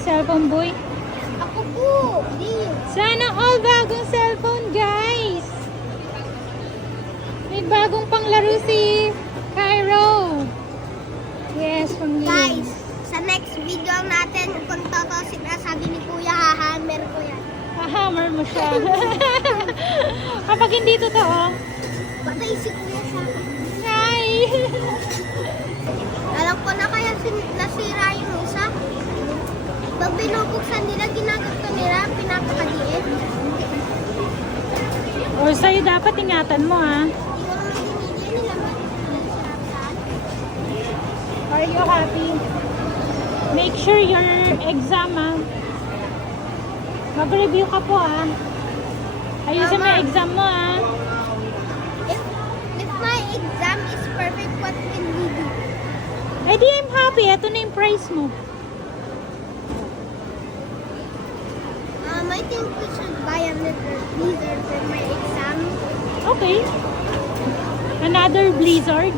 cellphone boy? Ako po. Di. Sana all bagong cellphone, guys. May bagong panglaro si Cairo. Yes, from Guys, sa next video natin, kung totoo sinasabi ni Kuya, hahammer ko yan. Hahammer mo siya. Kapag hindi totoo. Patay si Kuya sa akin. Hi! Alam ko na kaya nasira yung isa. Pag binubuksan nila, ginagawa nila, pinapakadiin. O sa'yo dapat ingatan mo, ha? Hindi ko naman hinigyan nila. Are you happy? Make sure your exam, ha? Mag-review ka po, ha? Ayusin mo yung exam mo, ha? If my exam is perfect, what will we do? Eh di I'm happy. Ito na yung prize mo. I think we should buy another blizzard for my exam. Okay. Another blizzard.